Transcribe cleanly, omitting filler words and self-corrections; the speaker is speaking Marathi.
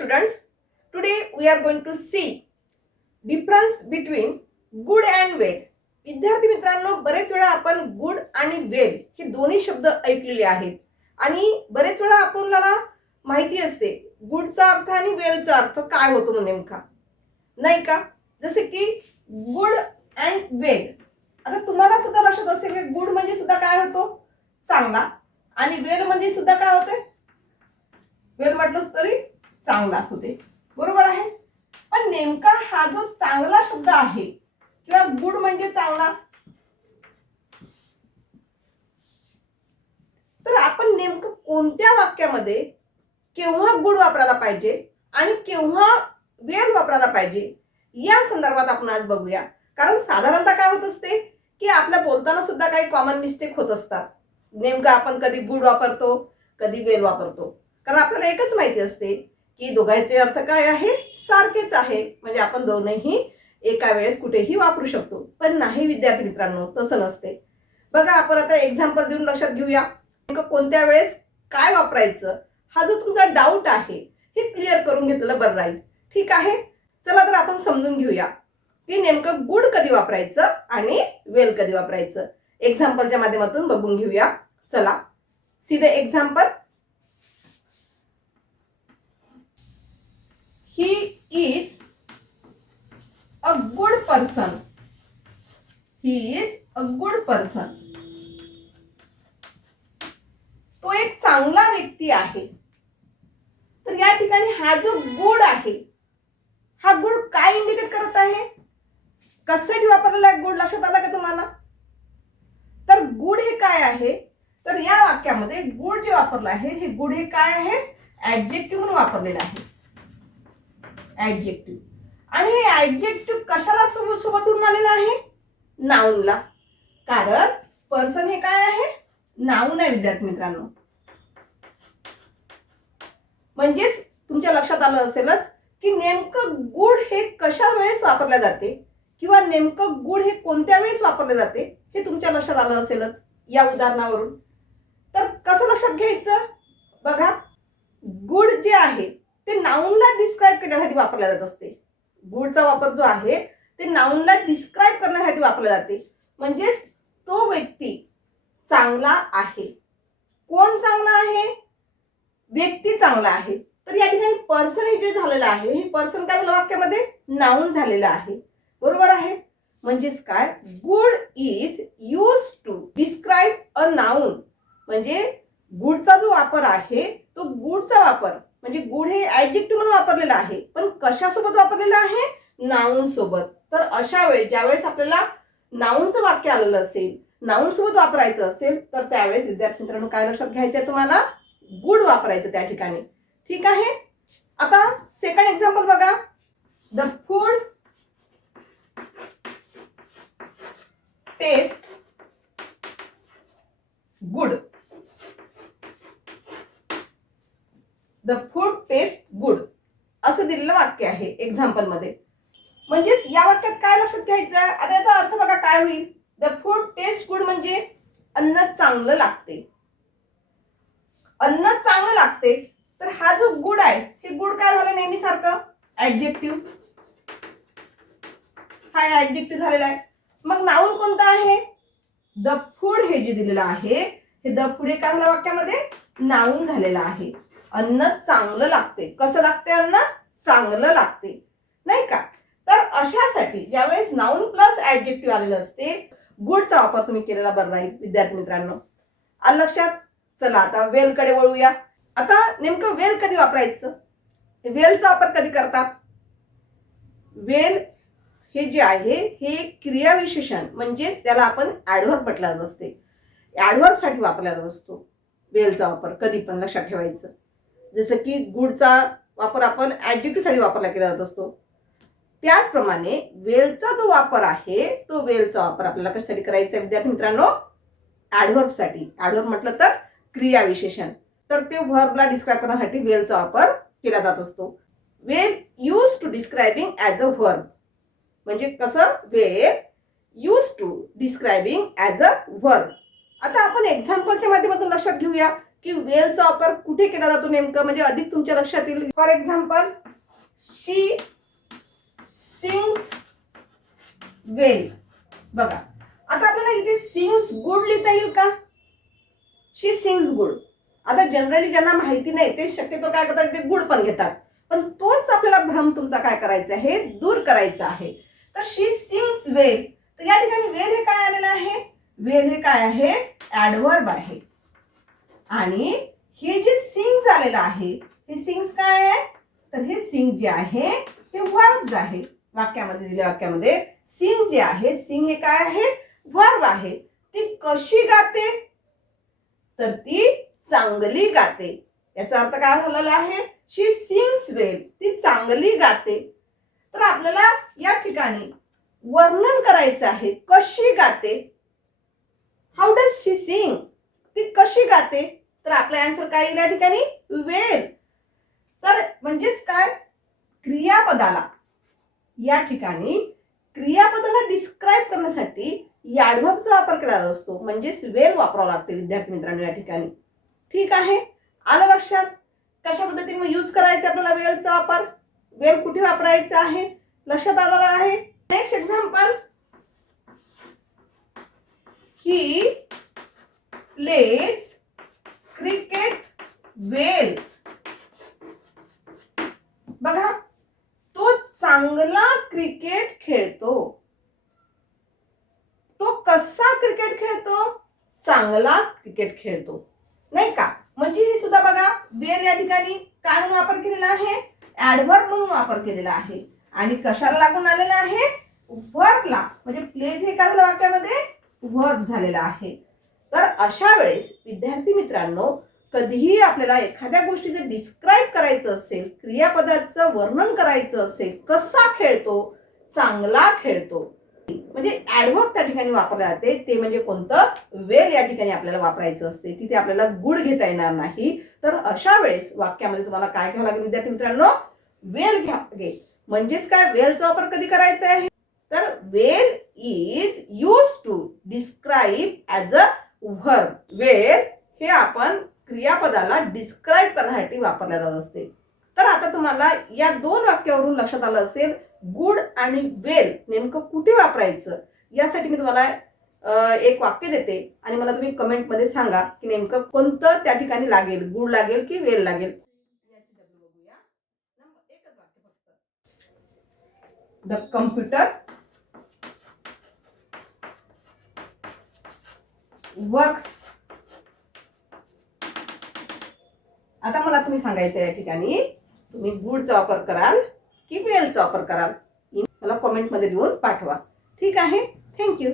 students, today we are going to see difference between good and well. विद्यार्थी मित्रांनो, बरेच वेळा आपण गुड आणि वेल हे दोन्ही शब्द ऐकलेले आहेत आणि बरेच वेळा आपल्याला माहिती असते गुडचा अर्थ आणि वेलचा अर्थ काय होतो नेमका, नाही का? जसे की गुड अँड वेल. आता तुम्हाला सुद्धा लक्षात असेल की गुड म्हणजे सुद्धा काय होतो, चांगला, आणि वेल म्हणजे सुद्धा काय होते, वेल म्हटलं तरी चांगलाच होते, बरोबर आहे. पण नेमका हा जो चांगला शब्द आहे किंवा गुड म्हणजे चांगला, तर आपण नेमकं कोणत्या वाक्यामध्ये केव्हा गुड वापरायला पाहिजे आणि केव्हा वेल वापरायला पाहिजे या संदर्भात आपण आज बघूया. कारण साधारणतः काय होत असते की आपल्या बोलताना सुद्धा काही कॉमन मिस्टेक होत असतात. नेमकं आपण कधी गुड वापरतो, कधी वेल वापरतो, कारण आपल्याला एकच माहिती असते की दोघांचे अर्थ काय आहे, सारखेच आहे, म्हणजे आपण दोन्ही एका वेळेस कुठेही वापरू शकतो. पण नाही विद्यार्थी मित्रांनो, तसं नसते. बघा, आपण आता एक्झाम्पल देऊन लक्षात घेऊया नेमकं कोणत्या वेळेस काय वापरायचं. हा जो तुमचा डाऊट आहे हे क्लिअर करून घेतलेलं बरं राहील. ठीक आहे, चला तर आपण समजून घेऊया की नेमकं गुड कधी वापरायचं आणि वेल कधी वापरायचं. एक्झाम्पलच्या माध्यमातून बघून घेऊया. चला, see the example. He is a good person. He is a good person. तो एक चांगला व्यक्ती आहे. तर या ठिकाणी हा जो गुड आहे, हा गुड काय इंडिकेट करत आहे, कशासाठी वापरलेला आहे गुड, लक्षात आला का तुम्हाला? तर गुड हे काय आहे, तर या वाक्यामध्ये गुड जे वापरलं आहे हे गुड हे काय आहे, ऍडजेक्टिव्ह म्हणून वापरलेलं आहे. ऍडजेक्टिव्ह. आणि हे ऍडजेक्टिव्ह कशाला सोबतून आलेलं आहे, नाऊनला. कारण पर्सन हे काय आहे, नाऊन आहे विद्यार्थी मित्रांनो. म्हणजेच तुमच्या लक्षात आलं असेलच की नेमकं गुड हे कशा वेळेस वापरले जाते किंवा नेमकं गुड हे कोणत्या वेळेस वापरले जाते हे तुमच्या लक्षात आलं असेलच या उदाहरणावरून. तर कसं लक्षात घ्यायचं, बघा, गुड जे आहे ते नाऊनला डिस्क्राईब करण्यासाठी वापरले जात असते. गुडचा वापर जो आहे ते नाऊनला डिस्क्राईब करण्यासाठी वापरले जाते. म्हणजेच तो व्यक्ती चांगला आहे. कोण चांगला आहे, व्यक्ती चांगला आहे. तर या ठिकाणी पर्सन हे जे झालेलं आहे, हे पर्सन काय झालं वाक्यामध्ये, नाऊन झालेलं आहे, बरोबर आहे. म्हणजेच काय, good is use to describe a noun. म्हणजे गुडचा जो वापर आहे तो गुडचा वापर म्हणजे गुड हे ऍडजेक्टिव्ह म्हणून वापरलेला आहे, पण कशासोबत वापरलेला आहे, नाऊन सोबत. तर अशा वेळेस ज्यावेळेस आपल्याला नाऊनचं वाक्य आलेलं असेल, नाऊन सोबत वापरायचं असेल, तर त्यावेळेस विद्यार्थी मित्रांनो काय लक्षात घ्यायचंय तुम्हाला, गुड वापरायचं त्या ठिकाणी. ठीक आहे. आता सेकंड एक्झाम्पल बघा. The food taste good. The food taste good असं दिलेलं वाक्य आहे एक्झाम्पल मध्ये. म्हणजेच या वाक्यात काय लक्षात घ्यायचं, आता याचा अर्थ बघा काय होईल. द फूड टेस्ट गुड म्हणजे अन्न चांगलं लागते. अन्न चांगलं लागते. तर हा जो गुड आहे हे गुड काय झालं, नेहमी सारखं ऍडजेक्टिव्ह. हा ऍडजेक्टिव्ह झालेला आहे. मग नाऊन कोणतं आहे, द फूड हे जे दिलेलं आहे हे द फूड हे काय झालं वाक्यामध्ये, नाऊन झालेलं आहे. अन्न चांगलं लागते. कसं लागते, अन्न चांगलं लागते, नाही का? तर अशासाठी ज्यावेळेस नाऊन प्लस ऍडजेक्टिव्ह आलेलं असते, गुडचा वापर तुम्ही केलेला बरं राहील विद्यार्थी मित्रांनो. आलं लक्षात? चला आता वेल कडे वळूया. आता नेमकं वेल कधी वापरायचं, वेलचा वापर कधी करतात. वेल हे जे आहे हे क्रियाविशेषण म्हणजेच त्याला आपण ऍडव्हर्ब म्हटलं जात असते. ऍडव्हर्ब साठी वापरला जात असतो वेलचा वापर, कधी पण लक्षात ठेवायचं. जसं की गुडचा वापर आपण ऍडजेक्टिव्ह साठी वापरला केला जात असतो, त्याचप्रमाणे वेलचा जो वापर आहे तो वेलचा वापर आपल्याला कशासाठी करायचा आहे विद्यार्थी मित्रांनो, ऍडव्हर्ब साठी. ऍडव्हर्ब म्हटलं तर क्रियाविशेषण, तर ते व्हर्बला डिस्क्राईब करण्यासाठी वेलचा वापर केला जात असतो. Well use to describing as a verb. म्हणजे कसं, well use to describing as a verb. आता आपण एक्झाम्पलच्या माध्यमातून लक्षात घेऊया की वेलचा वापर कुठे केला जातो नेमकं, म्हणजे अधिक तुमच्या लक्षात येईल. फॉर एक्झाम्पल, शी सिंग्स वेल. बघा आता आपल्याला इथे सिंग्स गुड लिहिता येईल का? शी सिंग्स गुड. आता जनरली ज्यांना माहिती नाही ते शक्यतो काय करतात, ते गुड पण घेतात, पण तोच आपल्याला भ्रम तुमचा काय करायचा आहे, दूर करायचा आहे. तर शी सिंग्स वेल, तर या ठिकाणी वेल हे काय आलेलं आहे, वेल हे काय आहे, ऍडव्हर्ब आहे. आणि हे जे सिंग्स आलेलं आहे, हे सिंग्स काय आहे, तर हे सिंग जे आहे हे व्हर्ब्स आहे. वाक्यामध्ये दिलेल्या वाक्यामध्ये सिंग जे आहे, सिंग हे काय आहे, व्हर्ब आहे. ती कशी गाते, तर ती चांगली गाते. याचा अर्थ काय झालेला आहे, शी सिंग्स वेल, ती चांगली गाते. तर आपल्याला या ठिकाणी वर्णन करायचं आहे, कशी गाते. हाऊ डज शी सिंग, ती कशी गाते. तर आपला आन्सर काय येईल या ठिकाणी, वेल. तर म्हणजेच काय, क्रियापदाला या ठिकाणी क्रियापदाला डिस्क्राईब करण्यासाठी ॲडव्हर्बचा वापर केला असतो, म्हणजेच वेल वापरावं लागते विद्यार्थी मित्रांनो या ठिकाणी. ठीक आहे, आलं लक्षात. कशा पद्धतीने यूज करायचं आपल्याला वेलचा वापर, वेल कुठे वापरायचा आहे, लक्षात आलेलं आहे. Next example, he plays cricket well. बघा, तो चांगला क्रिकेट खेळतो. तो कसा क्रिकेट खेळतो, चांगला क्रिकेट खेळतो, नाही का. म्हणजे हे सुद्धा बघा, वेल या ठिकाणी काय म्हणून वापर केलेला आहे, ऍडव्हर्ब म्हणून वापर केलेला आहे. आणि कशाला लागून आलेला आहे, व्हर्बला. म्हणजे प्लेज हे काय झालं वाक्यामध्ये, व्हर्ब झालेला आहे. तर अशा वेळेस विद्यार्थी मित्रांनो, कधीही आपल्याला एखाद्या गोष्टीचं डिस्क्राईब करायचं असेल, क्रियापदाचं वर्णन करायचं असेल, कसा खेळतो, चांगला खेळतो, म्हणजे ॲडव्हर्ब त्या ठिकाणी वापरले जाते. ते म्हणजे कोणतं, वेल या ठिकाणी आपल्याला वापरायचं असते. तिथे आपल्याला गुड घेता येणार नाही. तर अशा वेळेस वाक्यामध्ये तुम्हाला काय घ्यावं लागेल विद्यार्थी मित्रांनो, वेल घ्यावं लागेल. म्हणजेच काय, वेलचा वापर कधी करायचा आहे, तर well is use to describe as a verb. Well हे आपण क्रियापदाला डिस्क्राईब करण्यासाठी वापरले जात असते. तर आता तुम्हाला या दोन वाक्यावरून लक्षात आलं असेल, गुड आणि वेल नेमकं कुठे वापरायचं. यासाठी मी तुम्हाला एक वाक्य देते आणि मला तुम्ही कमेंटमध्ये सांगा की नेमकं कोणतं त्या ठिकाणी लागेल, गुड लागेल की वेल लागेल. एकच वाक्य फक्त, द कम्प्युटर वर्क्स. आता मला तुम्ही सांगायचं या ठिकाणी, तुम्ही गुडचा वापर कराल की वेलचा वापर कराल, मला कमेंटमध्ये लिहून पाठवा. ठीक आहे, थँक्यू.